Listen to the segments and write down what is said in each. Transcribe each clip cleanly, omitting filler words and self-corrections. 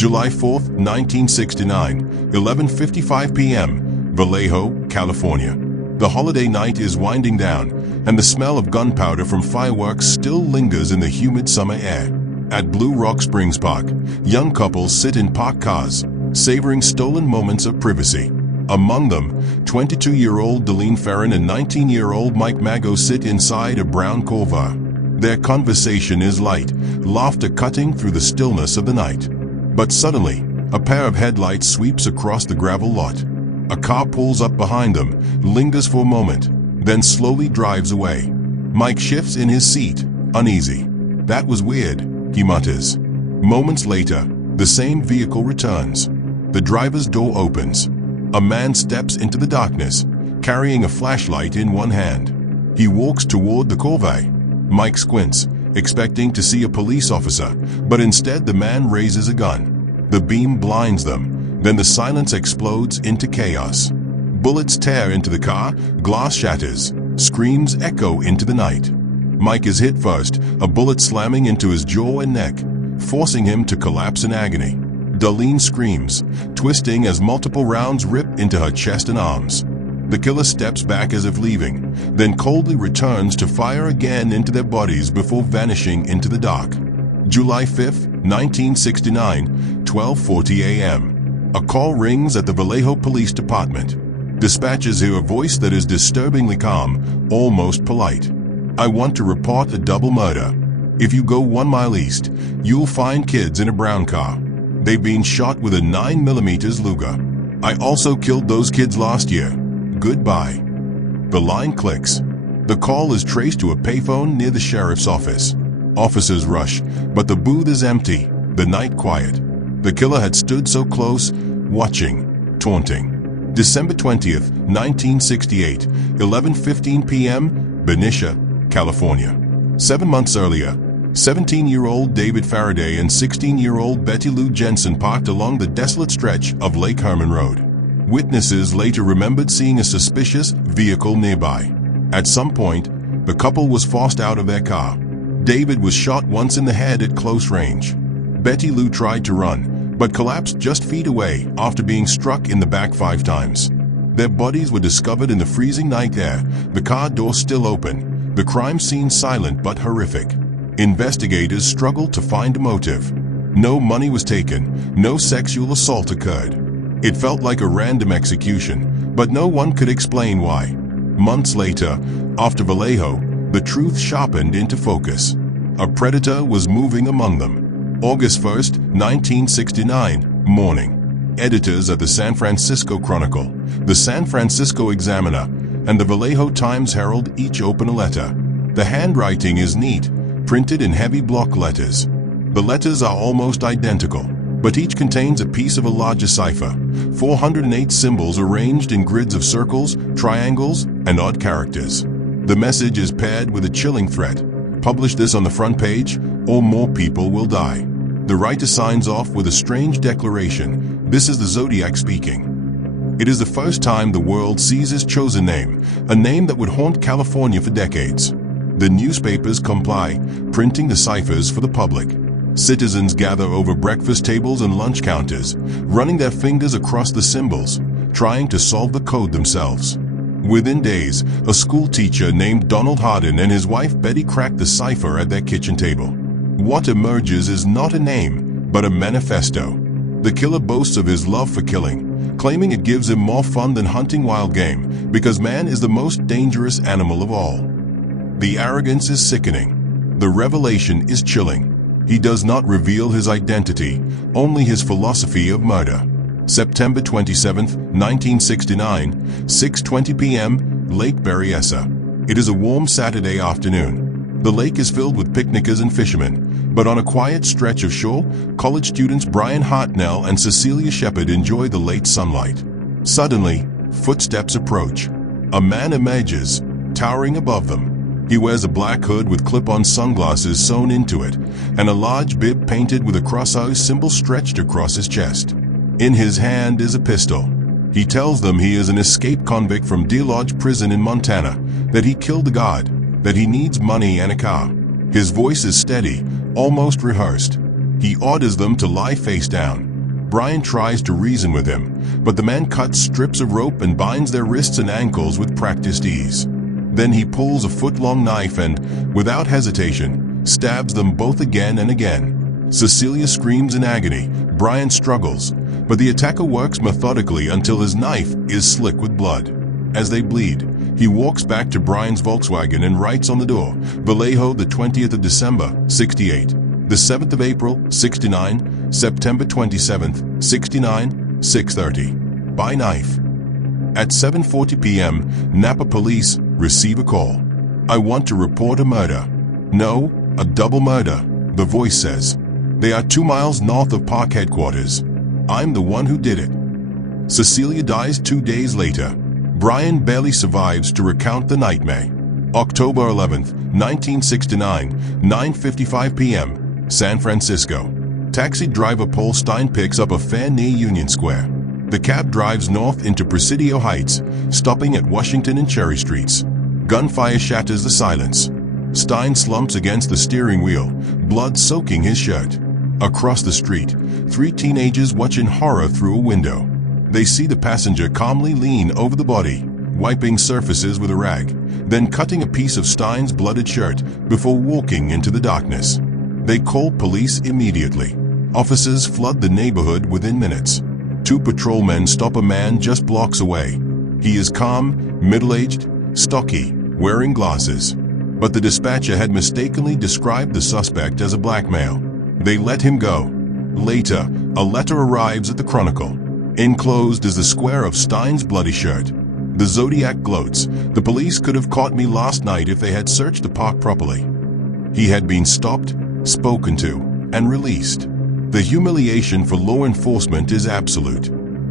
July 4, 1969, 11:55 p.m., Vallejo, California. The holiday night is winding down, and the smell of gunpowder from fireworks still lingers in the humid summer air. At Blue Rock Springs Park, young couples sit in parked cars, savoring stolen moments of privacy. Among them, 22-year-old Delene Ferrin and 19-year-old Mike Mago sit inside a brown Corvair. Their conversation is light, laughter cutting through the stillness of the night. But suddenly, a pair of headlights sweeps across the gravel lot. A car pulls up behind them, lingers for a moment, then slowly drives away. Mike shifts in his seat, uneasy. "That was weird," he mutters. Moments later, the same vehicle returns. The driver's door opens. A man steps into the darkness, carrying a flashlight in one hand. He walks toward the Corvair. Mike squints, expecting to see a police officer, but instead the man raises a gun. The beam blinds them, then the silence explodes into chaos. Bullets tear into the car, glass shatters, screams echo into the night. Mike is hit first, a bullet slamming into his jaw and neck, forcing him to collapse in agony. Delene screams, twisting as multiple rounds rip into her chest and arms. The killer steps back as if leaving, then coldly returns to fire again into their bodies before vanishing into the dark. July 5, 1969, 12:40 a.m. A call rings at the Vallejo Police Department. Dispatchers hear a voice that is disturbingly calm, almost polite. "I want to report a double murder. If you go 1 mile east, you'll find kids in a brown car. They've been shot with a 9mm Luger. I also killed those kids last year. Goodbye." The line clicks. The call is traced to a payphone near the sheriff's office. Officers rush, but the booth is empty, the night quiet. The killer had stood so close, watching, taunting. December 20th, 1968, 11:15 p.m., Benicia, California. 7 months earlier, 17-year-old David Faraday and 16-year-old Betty Lou Jensen parked along the desolate stretch of Lake Herman Road. Witnesses later remembered seeing a suspicious vehicle nearby. At some point, the couple was forced out of their car. David was shot once in the head at close range. Betty Lou tried to run, but collapsed just feet away after being struck in the back 5 times. Their bodies were discovered in the freezing night air, the car door still open, the crime scene silent but horrific. Investigators struggled to find a motive. No money was taken, no sexual assault occurred. It felt like a random execution, but no one could explain why. Months later, after Vallejo, the truth sharpened into focus. A predator was moving among them. August 1st, 1969, morning. Editors at the San Francisco Chronicle, the San Francisco Examiner, and the Vallejo Times-Herald each open a letter. The handwriting is neat, printed in heavy block letters. The letters are almost identical, but each contains a piece of a larger cipher, 408 symbols arranged in grids of circles, triangles, and odd characters. The message is paired with a chilling threat: publish this on the front page, or more people will die. The writer signs off with a strange declaration: "This is the Zodiac speaking." It is the first time the world sees his chosen name, a name that would haunt California for decades. The newspapers comply, printing the ciphers for the public. Citizens gather over breakfast tables and lunch counters, running their fingers across the symbols, trying to solve the code themselves. Within days, a school teacher named Donald Hardin and his wife Betty cracked the cipher at their kitchen table. What emerges is not a name, but a manifesto. The killer boasts of his love for killing, claiming it gives him more fun than hunting wild game, because man is the most dangerous animal of all. The arrogance is sickening. The revelation is chilling. He does not reveal his identity, only his philosophy of murder. September 27th, 1969, 6:20 p.m., Lake Berryessa. It is a warm Saturday afternoon. The lake is filled with picnickers and fishermen, but on a quiet stretch of shore, college students Brian Hartnell and Cecilia Shepard enjoy the late sunlight. Suddenly, footsteps approach. A man emerges, towering above them. He wears a black hood with clip-on sunglasses sewn into it, and a large bib painted with a cross-eye symbol stretched across his chest. In his hand is a pistol. He tells them he is an escaped convict from Deer Lodge Prison in Montana, that he killed the guard, that he needs money and a car. His voice is steady, almost rehearsed. He orders them to lie face down. Brian tries to reason with him, but the man cuts strips of rope and binds their wrists and ankles with practiced ease. Then he pulls a foot-long knife and, without hesitation, stabs them both again and again. Cecilia screams in agony. Brian struggles, but the attacker works methodically until his knife is slick with blood. As they bleed, he walks back to Brian's Volkswagen and writes on the door, Vallejo, the 20th of December, 68. The 7th of April, 69, September 27th, 69, 6:30. By knife. At 7:40 p.m., Napa police receive a call. I want to report a murder. No, a double murder, the voice says. They are 2 miles north of park headquarters. I'm the one who did it. Cecilia dies 2 days later. Brian barely survives to recount the nightmare. October 11th, 1969, 9:55 p.m., San Francisco. Taxi driver Paul Stein picks up a fare near Union Square. The cab drives north into Presidio Heights, stopping at Washington and Cherry Streets. Gunfire shatters the silence. Stein slumps against the steering wheel, blood soaking his shirt. Across the street, 3 teenagers watch in horror through a window. They see the passenger calmly lean over the body, wiping surfaces with a rag, then cutting a piece of Stein's blooded shirt before walking into the darkness. They call police immediately. Officers flood the neighborhood within minutes. 2 patrolmen stop a man just blocks away. He is calm, middle-aged, stocky, wearing glasses. But the dispatcher had mistakenly described the suspect as a black male. They let him go. Later, a letter arrives at the Chronicle. Enclosed is the square of Stein's bloody shirt. The Zodiac gloats. The police could have caught me last night if they had searched the park properly. He had been stopped, spoken to, and released. The humiliation for law enforcement is absolute.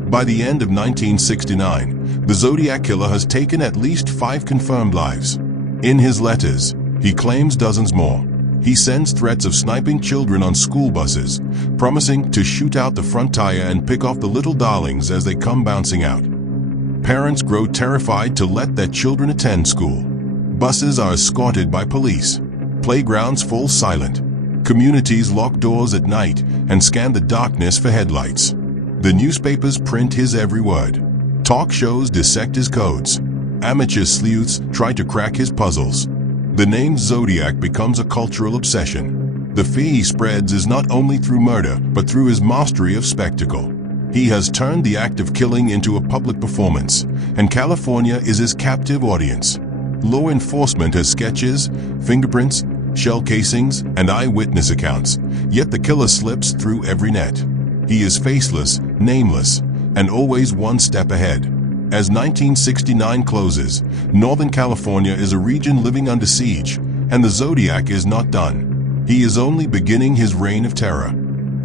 By the end of 1969, the Zodiac Killer has taken at least 5 confirmed lives. In his letters, he claims dozens more. He sends threats of sniping children on school buses, promising to shoot out the front tire and pick off the little darlings as they come bouncing out. Parents grow terrified to let their children attend school. Buses are escorted by police. Playgrounds fall silent. Communities lock doors at night and scan the darkness for headlights. The newspapers print his every word. Talk shows dissect his codes. Amateur sleuths try to crack his puzzles. The name Zodiac becomes a cultural obsession. The fear he spreads is not only through murder, but through his mastery of spectacle. He has turned the act of killing into a public performance, and California is his captive audience. Law enforcement has sketches, fingerprints, shell casings, and eyewitness accounts, yet the killer slips through every net. He is faceless, nameless, and always one step ahead. As 1969 closes, Northern California is a region living under siege, and the Zodiac is not done. He is only beginning his reign of terror.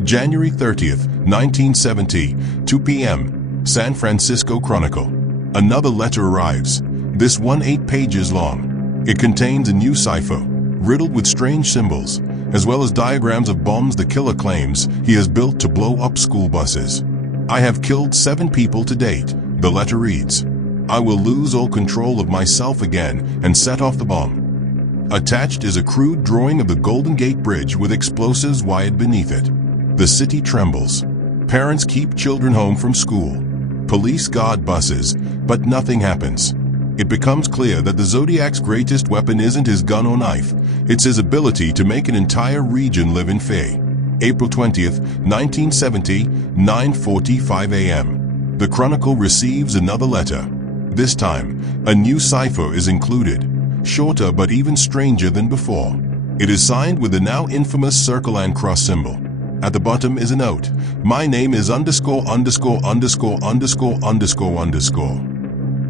January 30th, 1970, 2 p.m., San Francisco Chronicle. Another letter arrives, this one 8 pages long. It contains a new cipher, riddled with strange symbols, as well as diagrams of bombs the killer claims he has built to blow up school buses. I have killed 7 people to date, the letter reads. I will lose all control of myself again and set off the bomb. Attached is a crude drawing of the Golden Gate Bridge with explosives wired beneath it. The city trembles. Parents keep children home from school. Police guard buses, but nothing happens. It becomes clear that the Zodiac's greatest weapon isn't his gun or knife, it's his ability to make an entire region live in fear. April 20th, 1970, 9:45 a.m. The Chronicle receives another letter. This time, a new cipher is included, shorter but even stranger than before. It is signed with the now infamous circle and cross symbol. At the bottom is a note. My name is ____________.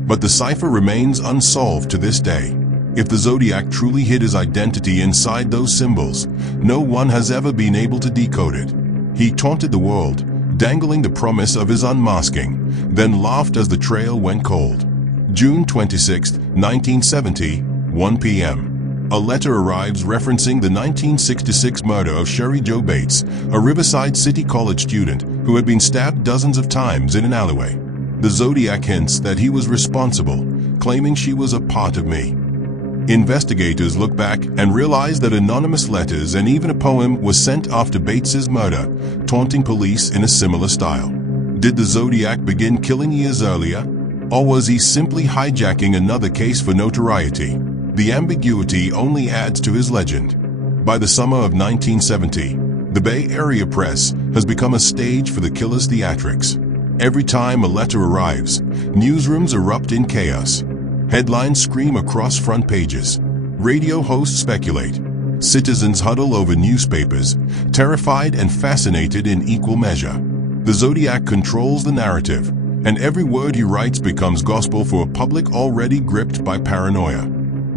But the cipher remains unsolved to this day. If the Zodiac truly hid his identity inside those symbols, no one has ever been able to decode it. He taunted the world, dangling the promise of his unmasking, then laughed as the trail went cold. June 26, 1970, 1 p.m. A letter arrives referencing the 1966 murder of Sherry Jo Bates, a Riverside City College student who had been stabbed dozens of times in an alleyway. The Zodiac hints that he was responsible, claiming she was a part of me. Investigators look back and realize that anonymous letters and even a poem was sent after Bates's murder, taunting police in a similar style. Did the Zodiac begin killing years earlier? Or was he simply hijacking another case for notoriety? The ambiguity only adds to his legend. By the summer of 1970, the Bay Area press has become a stage for the killer's theatrics. Every time a letter arrives, newsrooms erupt in chaos. Headlines scream across front pages. Radio hosts speculate. Citizens huddle over newspapers, terrified and fascinated in equal measure. The Zodiac controls the narrative, and every word he writes becomes gospel for a public already gripped by paranoia.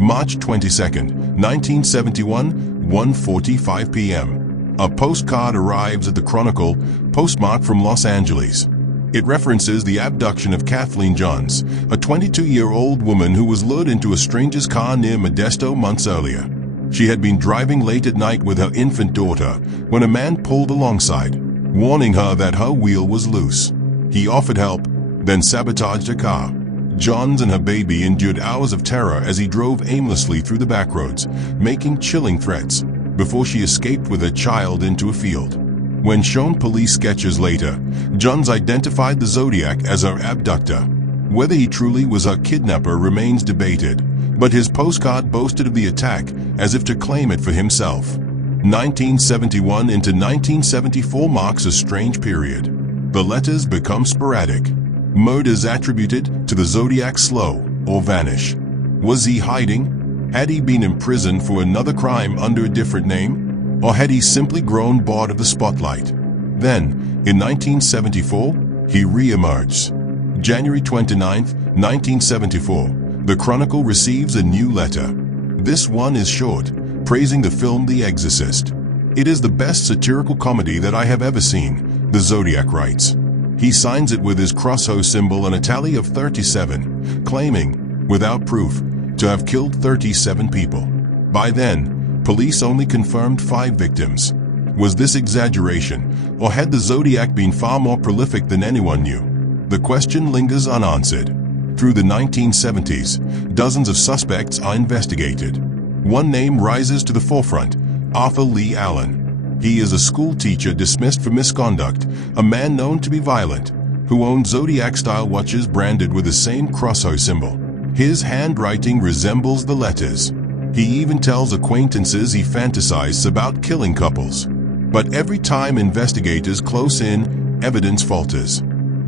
March 22nd, 1971, 1:45 p.m. A postcard arrives at the Chronicle, postmarked from Los Angeles. It references the abduction of Kathleen Johns, a 22-year-old woman who was lured into a stranger's car near Modesto months earlier. She had been driving late at night with her infant daughter when a man pulled alongside, warning her that her wheel was loose. He offered help, then sabotaged her car. Johns and her baby endured hours of terror as he drove aimlessly through the backroads, making chilling threats, before she escaped with her child into a field. When shown police sketches later, Johns identified the Zodiac as her abductor. Whether he truly was her kidnapper remains debated, but his postcard boasted of the attack as if to claim it for himself. 1971 into 1974 marks a strange period. The letters become sporadic. Murders attributed to the Zodiac slow or vanish. Was he hiding? Had he been imprisoned for another crime under a different name? Or had he simply grown bored of the spotlight? Then, in 1974, he re-emerged. January 29, 1974, the Chronicle receives a new letter. This one is short, praising the film The Exorcist. It is the best satirical comedy that I have ever seen, the Zodiac writes. He signs it with his crossbow symbol and a tally of 37, claiming, without proof, to have killed 37 people. By then, police only confirmed 5 victims. Was this exaggeration, or had the Zodiac been far more prolific than anyone knew? The question lingers unanswered. Through the 1970s, dozens of suspects are investigated. One name rises to the forefront: Arthur Lee Allen. He is a school teacher dismissed for misconduct, a man known to be violent, who owned Zodiac-style watches branded with the same crossbow symbol. His handwriting resembles the letters. He even tells acquaintances he fantasizes about killing couples. But every time investigators close in, evidence falters.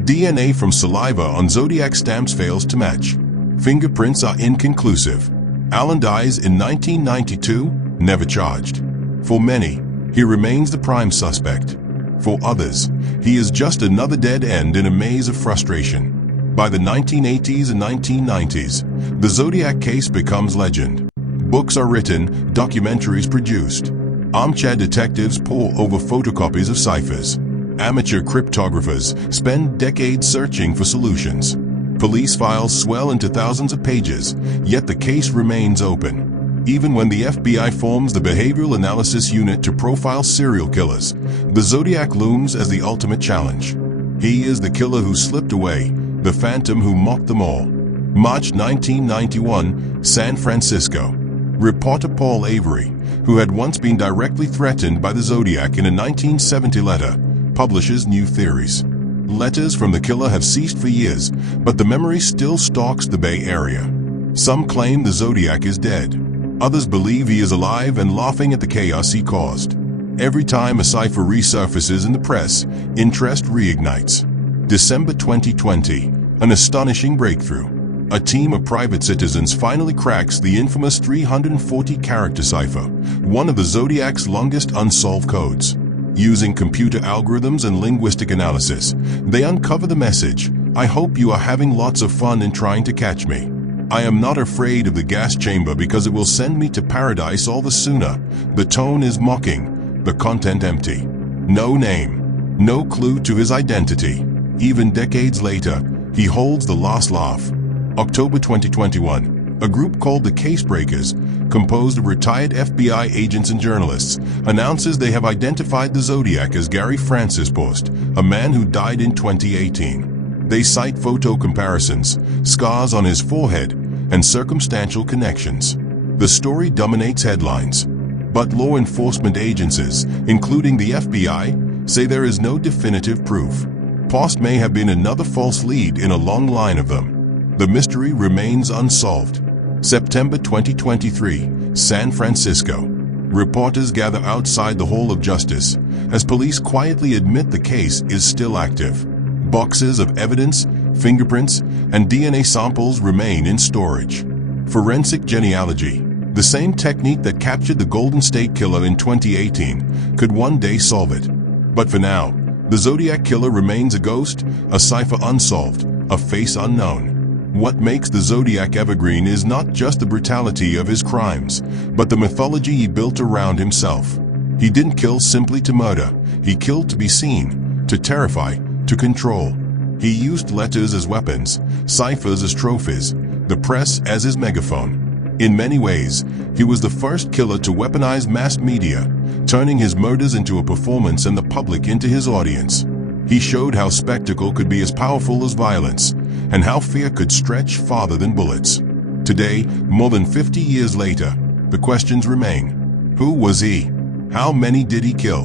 DNA from saliva on Zodiac stamps fails to match. Fingerprints are inconclusive. Allen dies in 1992, never charged. For many, he remains the prime suspect. For others, he is just another dead end in a maze of frustration. By the 1980s and 1990s, the Zodiac case becomes legend. Books are written, documentaries produced. Armchair detectives pore over photocopies of ciphers. Amateur cryptographers spend decades searching for solutions. Police files swell into thousands of pages, yet the case remains open. Even when the FBI forms the Behavioral Analysis Unit to profile serial killers, the Zodiac looms as the ultimate challenge. He is the killer who slipped away, the phantom who mocked them all. March 1991, San Francisco. Reporter Paul Avery, who had once been directly threatened by the Zodiac in a 1970 letter, publishes new theories. Letters from the killer have ceased for years, but the memory still stalks the Bay Area. Some claim the Zodiac is dead. Others believe he is alive and laughing at the chaos he caused. Every time a cipher resurfaces in the press, interest reignites. December 2020, an astonishing breakthrough. A team of private citizens finally cracks the infamous 340-character cipher, one of the Zodiac's longest unsolved codes. Using computer algorithms and linguistic analysis, they uncover the message: "I hope you are having lots of fun in trying to catch me. I am not afraid of the gas chamber because it will send me to paradise all the sooner." The tone is mocking, the content empty. No name, no clue to his identity. Even decades later, he holds the last laugh. October 2021, a group called the Case Breakers, composed of retired FBI agents and journalists, announces they have identified the Zodiac as Gary Francis Post, a man who died in 2018. They cite photo comparisons, scars on his forehead, and circumstantial connections. The story dominates headlines, but law enforcement agencies, including the FBI, say there is no definitive proof. Post may have been another false lead in a long line of them. The mystery remains unsolved. September 2023, San Francisco. Reporters gather outside the Hall of Justice as police quietly admit the case is still active. Boxes of evidence, fingerprints, and DNA samples remain in storage. Forensic genealogy, the same technique that captured the Golden State Killer in 2018, could one day solve it. But for now, the Zodiac Killer remains a ghost, a cipher unsolved, a face unknown. What makes the Zodiac evergreen is not just the brutality of his crimes, but the mythology he built around himself. He didn't kill simply to murder. He killed to be seen, to terrify, to control. He used letters as weapons, ciphers as trophies, the press as his megaphone. In many ways, he was the first killer to weaponize mass media, turning his murders into a performance and the public into his audience. He showed how spectacle could be as powerful as violence, and how fear could stretch farther than bullets. Today, more than 50 years later, the questions remain. Who was he? How many did he kill?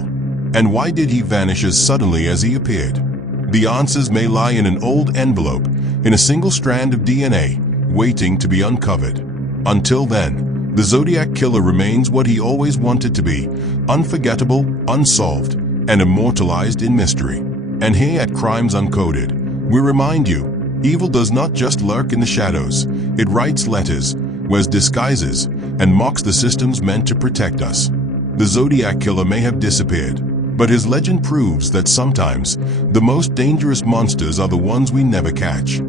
And why did he vanish as suddenly as he appeared? The answers may lie in an old envelope, in a single strand of DNA, waiting to be uncovered. Until then, the Zodiac Killer remains what he always wanted to be: unforgettable, unsolved, and immortalized in mystery. And here at Crimes Uncoded, we remind you, evil does not just lurk in the shadows. It writes letters, wears disguises, and mocks the systems meant to protect us. The Zodiac Killer may have disappeared, but his legend proves that sometimes the most dangerous monsters are the ones we never catch.